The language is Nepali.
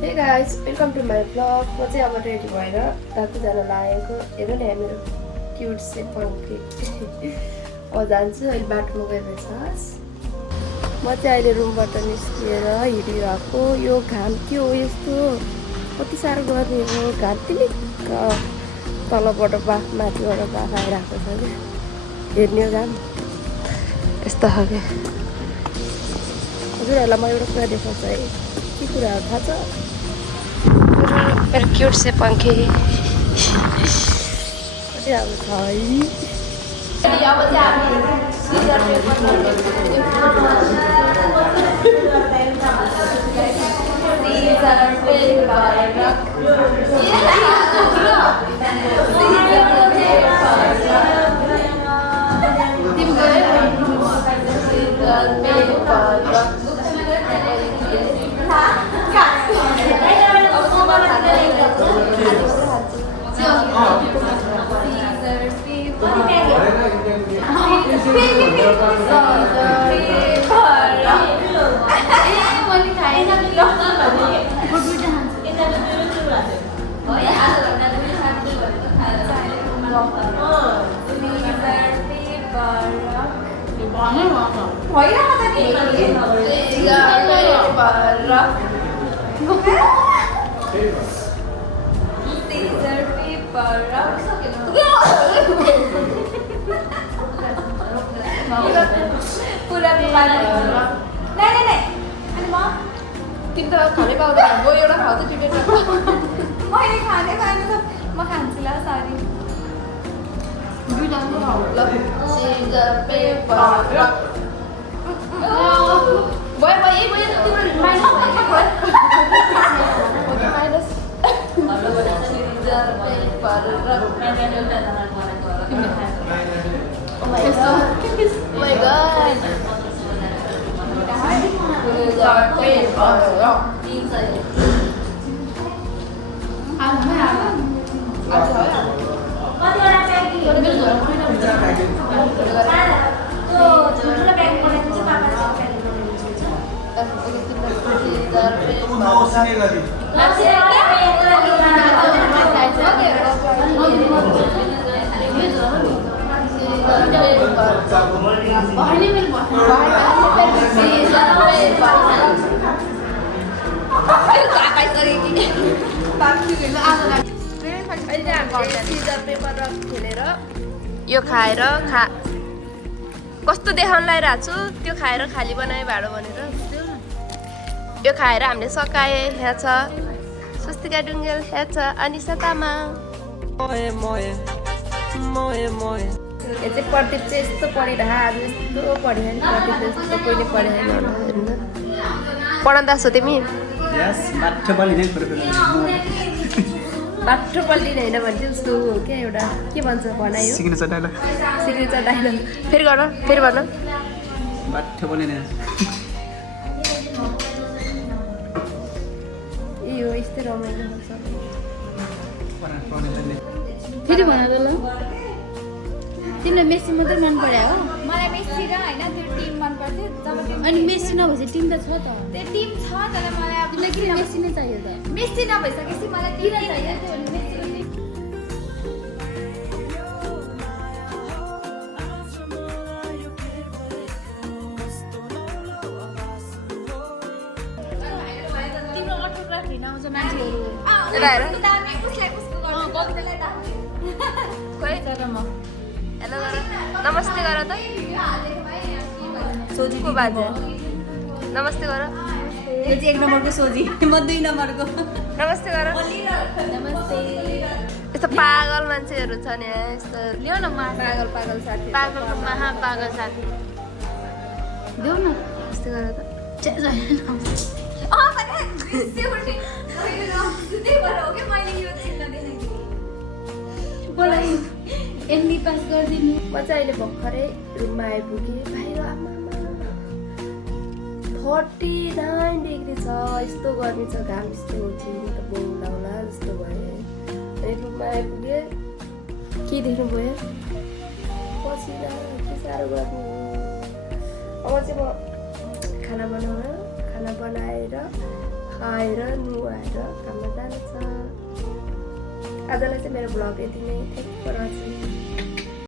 Hey guys, welcome to my vlog. म चाहिँ अब रेडी भएर दाजु जान लागेको हेर न मेरो क्युट से पङ्के अब जान्छु अहिले बाटोमा गइरहेछ म चाहिँ अहिले रुमबाट निस्किएर हिँडिरहेको यो घाम के हो यस्तो कति साह्रो गर्ने हो घाम तिलिक्क तलबाट माथिबाट बाफ आइरहेको छ कि हेर्ने हो घाम यस्तो खाले हजुरहरूलाई म एउटा कुरा देखाउँछु है के कुराहरू थाहा छ मेरो क्युट से पंखे कति अब छ है अब चाहिँ पुरा नहीं अनि म तिमी त खानै पाउँदैन म एउटा खाऊ त टिपेट मैले खानै पाएन त म खान्छु ल सरी दुईटा पनि खाऊ ल सिजर पेपर रक भयो तिम्रो minus scissor paper rock Oh my god. यो खाएर कस्तो देखाउन लागिरहेको छु त्यो खाएर खाली बनाए भाडो भनेर यो खाएर हामीले सकाए यहाँ छ स्वस्तिका डुङ्गेल यहाँ छ अनिसा तामाङ यो चाहिँ प्रदीप चाहिँ यस्तो पढिरह आज यस्तो पढिरह नि प्रदीप यस्तो पहिले पढिरह पढाउँदा छौ तिमी बाटो पल्टिने होइन भने चाहिँ उसको क्या एउटा के भन्छ भनाइ सिग्नेचर डायलग फेरि गर फेरि भन ए हो यस्तै रमाइलो हुन्छ फेरि भन त ल तिमीलाई मेसी मात्रै मन पर्यो हो मलाई मेसी र हैन त्यो टिम मन पर्थ्यो जब त्यो अनि मेसी नभएपछि टिम त छ त त्यो टिम छ तर मलाई अब तिमीलाई किन मेसी नै चाहियो त मेसी नभइसकेपछि मलाई टिम चाहियो त्यो भने मेसी तिम्रो अटोग्राफ लिन आउँछ मान्छेहरू हेलो गर नमस्ते गर त सोजीको बाजे नमस्ते गर यो चाहिँ 1 नम्बरको सोजी म 2 नम्बरको नमस्ते गर नमस्ते यस्तो पागल मान्छेहरू छ नि यस्तो ल्याउ न म पागल साथी पागलको महा पागल साथी देऊ न नमस्ते गर त एमबी पास गरिदिनु म चाहिँ अहिले भर्खरै रुममा आइपुगेँ बाहिर आमा 49 डिग्री छ यस्तो गर्मी छ घाम यस्तो थियो म त बोलाउला जस्तो भयो अनि रुममा आइपुगेँ के देख्नुभयो पसिना के साह्रो गर्मी अब चाहिँ म खाना बनाएर खाएर नुहाएर काममा जान्छ। आजलाई चाहिँ मेरो भ्लग यति नै। Thank you for watching.